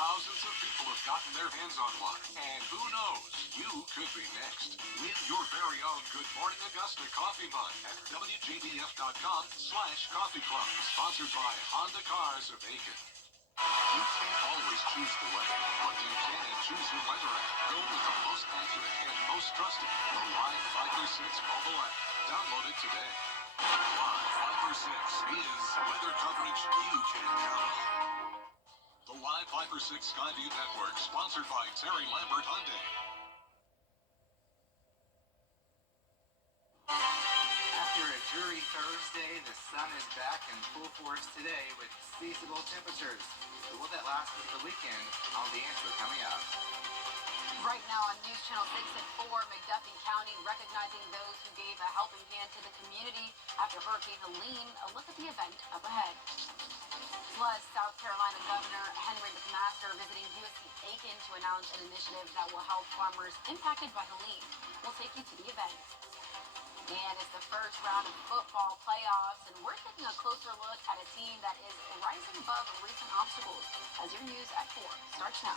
Thousands of people have gotten their hands on one, and who knows, you could be next. Win your very own Good Morning Augusta coffee mug at WJBF.com/coffee club. Sponsored by Honda Cars of Aiken. You can't always choose the weather, but you can choose your weather app. Go with the most accurate and most trusted, the Live Viper 6 mobile app. Download it today. Live Viper 6 is weather coverage you can count on. The Live Viper 6 Skyview Network, sponsored by Terry Lambert Hyundai. After a dreary Thursday, the sun is back in full force today with seasonable temperatures. But will that last through the weekend? I'll have the answer coming up. Right now on News Channel 6 at 4, McDuffie County recognizing those who gave a helping hand to the community after Hurricane Helene. A look at the event up ahead. Plus, South Carolina Governor Henry McMaster visiting USC Aiken to announce an initiative that will help farmers impacted by Helene. We'll take you to the event. And it's the first round of football playoffs, and we're taking a closer look at a team that is rising above recent obstacles. As your news at 4 starts now.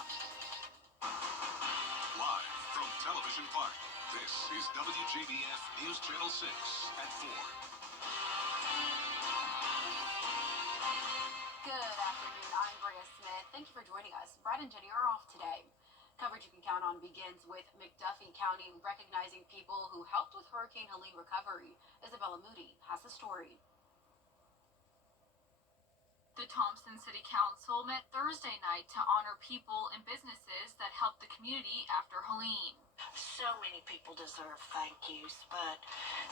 Live from Television Park, this is WJBF News Channel 6 at 4. Good afternoon, I'm Bria Smith. Thank you for joining us. Brad and Jenny are off today. Coverage you can count on begins with McDuffie County recognizing people who helped with Hurricane Helene recovery. Isabella Moody has the story. The Thompson City Council met Thursday night to honor people and businesses that helped the community after Helene. So many people deserve thank yous, but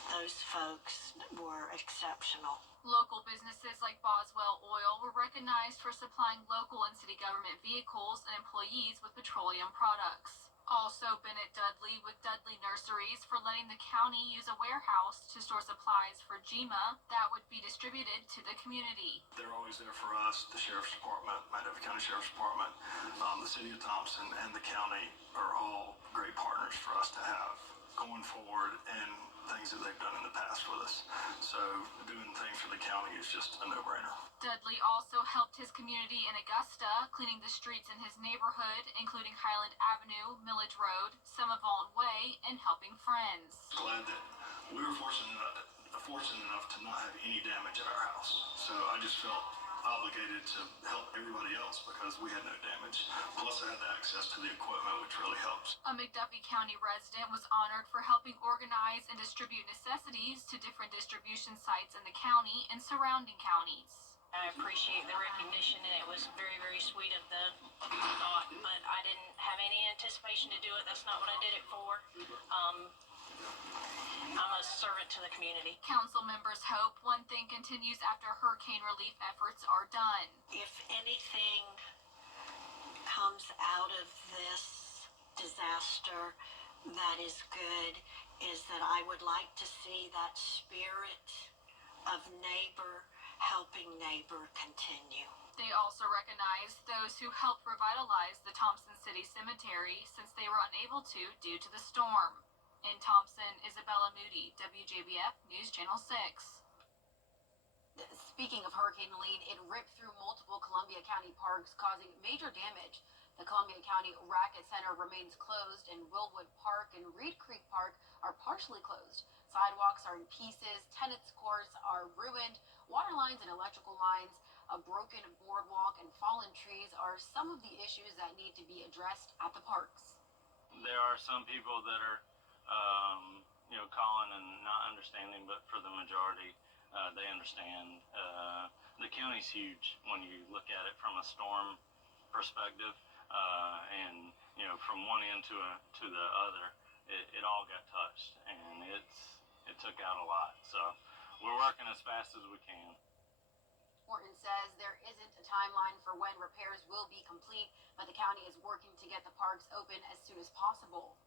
those folks were exceptional. Local businesses like Boswell Oil were recognized for supplying local and city government vehicles and employees with petroleum products. Also, Bennett Dudley with Dudley Nurseries for letting the county use a warehouse to store supplies for GEMA that would be distributed to the community. They're always there for us, the Sheriff's Department, McDuffie County Sheriff's Department, the City of Thompson, and the county are all great partners for us to have going forward and things that they've done in the past with us. So doing things for the county is just a no-brainer. Dudley also helped his community in Augusta, cleaning the streets in his neighborhood, including Highland Avenue, Millage Road, Summervaughan Way, and helping friends. Glad that we were fortunate enough to not have any damage at our house. So I just felt obligated to help everybody else because we had no damage. Plus I had the access to the equipment, which really helps. A McDuffie County resident was honored for helping organize and distribute necessities to different distribution sites in the county and surrounding counties. I appreciate the recognition, and it was very, very sweet of the thought, but I didn't have any anticipation to do it. That's not what I did it for. I'm a servant to the community. Council members hope one thing continues after hurricane relief efforts are done. If anything comes out of this disaster that is good, is that I would like to see that spirit of neighbor helping neighbor continue. They also recognize those who helped revitalize the Thompson City Cemetery since they were unable to due to the storm. In Thompson, Isabella Moody, WJBF News Channel 6. Speaking of Hurricane Helene, it ripped through multiple Columbia County parks, causing major damage. The Columbia County Racket Center remains closed, and Willwood Park and Reed Creek Park are partially closed. Sidewalks are in pieces, tennis courts are ruined, water lines and electrical lines, a broken boardwalk, and fallen trees are some of the issues that need to be addressed at the parks. There are some people that are calling and not understanding, but for the majority, they understand. The county's huge when you look at it from a storm perspective, and from one end to the other, it all got touched, and it took out a lot. So we're working as fast as we can. Horton says there isn't a timeline for when repairs will be complete, but the county is working to get the parks open as soon as possible.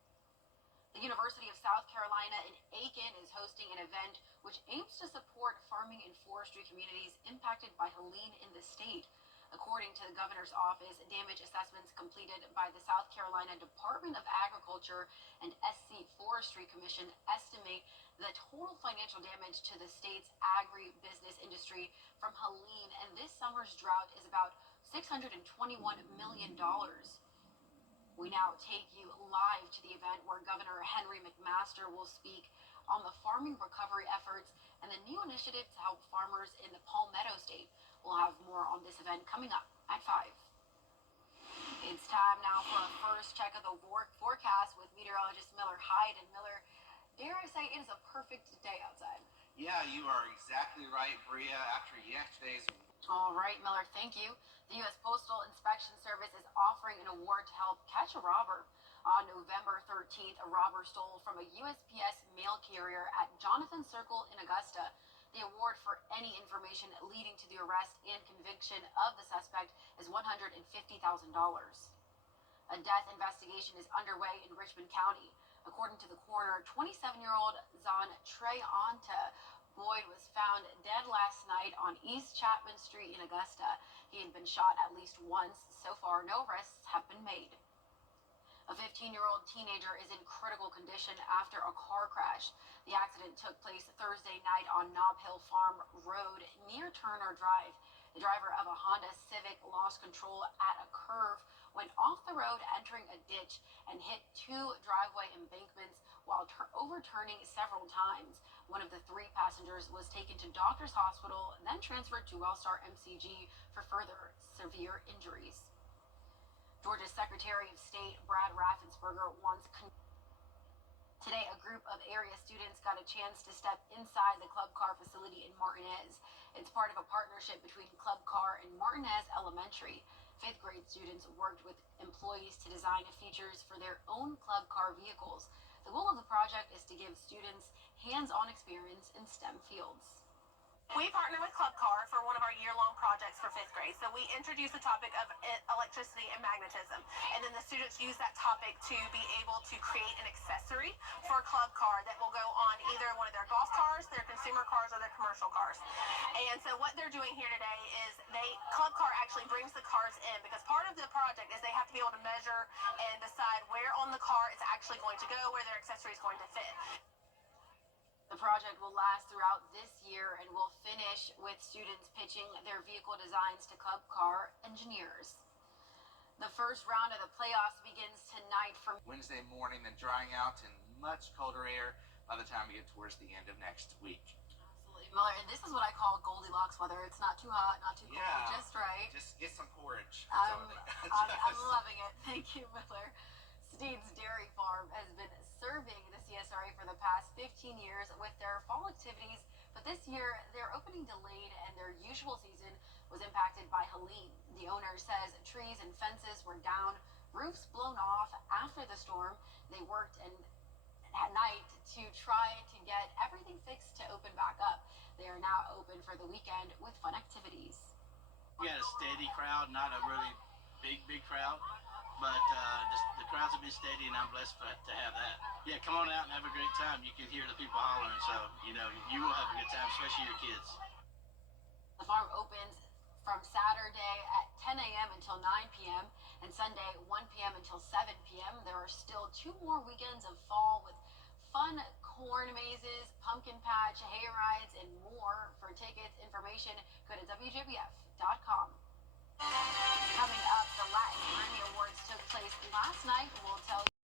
The University of South Carolina in Aiken is hosting an event which aims to support farming and forestry communities impacted by Helene in the state. According to the governor's office, damage assessments completed by the South Carolina Department of Agriculture and SC Forestry Commission estimate the total financial damage to the state's agribusiness industry from Helene and this summer's drought is about $621 million. We now take you live to the event where Governor Henry McMaster will speak on the farming recovery efforts and the new initiative to help farmers in the Palmetto State. We'll have more on this event coming up at 5. It's time now for our first check of the forecast with meteorologist Miller Hyde. And Miller, dare I say, it is a perfect day outside. Yeah, you are exactly right, Bria. After yesterday's... All right, Miller, thank you. The U.S. Postal Inspection Service is offering an award to help catch a robber. On November 13th, a robber stole from a USPS mail carrier at Jonathan Circle in Augusta. The award for any information leading to the arrest and conviction of the suspect is $150,000. A death investigation is underway in Richmond County. According to the coroner, 27-year-old Zon Treyonta Boyd was found dead last night on East Chapman Street in Augusta. He had been shot at least once. So far, no arrests have been made. A 15-year-old teenager is in critical condition after a car crash. The accident took place Thursday night on Nob Hill Farm Road near Turner Drive. The driver of a Honda Civic lost control at a curve, went off the road entering a ditch, and hit 2 driveway embankments while overturning several times. One of the 3 passengers was taken to Doctors Hospital and then transferred to Wellstar MCG for further severe injuries. Georgia's Secretary of State Brad Raffensperger wants today, a group of area students got a chance to step inside the Club Car facility in Martinez. It's part of a partnership between Club Car and Martinez Elementary. 5th grade students worked with employees to design features for their own Club Car vehicles. The goal of the project is to give students hands-on experience in STEM fields. We partner with Club Car for one of our year-long projects for 5th grade. So we introduce the topic of electricity and magnetism. And then the students use that topic to be able to create an accessory for Club Car that will go on either one of their golf cars, their consumer cars, or their commercial cars. And so what they're doing here today is Club Car actually brings the cars in, because part of the project is they have to be able to measure and decide where on the car it's actually going to go, where their accessory is going to fit. The project will last throughout this year and will finish with students pitching their vehicle designs to Club Car engineers. The first round of the playoffs begins tonight from Wednesday morning, then drying out in much colder air by the time we get towards the end of next week. Absolutely, Miller, and this is what I call Goldilocks weather. It's not too hot, not too cold, just right. Just get some porridge. I'm loving it. Thank you, Miller. Steed's Dairy Farm has been serving the CSRA for the past 15 years with their fall activities, but this year their opening delayed and their usual season was impacted by Helene. The owner says trees and fences were down, roofs blown off after the storm. They worked at night to try to get everything fixed to open back up. They are now open for the weekend with fun activities. We had a steady crowd, not a really big crowd. But the crowds have been steady, and I'm blessed to have that. Yeah, come on out and have a great time. You can hear the people hollering, so, you will have a good time, especially your kids. The farm opens from Saturday at 10 a.m. until 9 p.m. and Sunday 1 p.m. until 7 p.m. There are still 2 more weekends of fall with fun corn mazes, pumpkin patch, hay rides, and more. For tickets, information, go to WJBF.com. Coming up, the Latin Grammy Awards took place last night. We'll tell you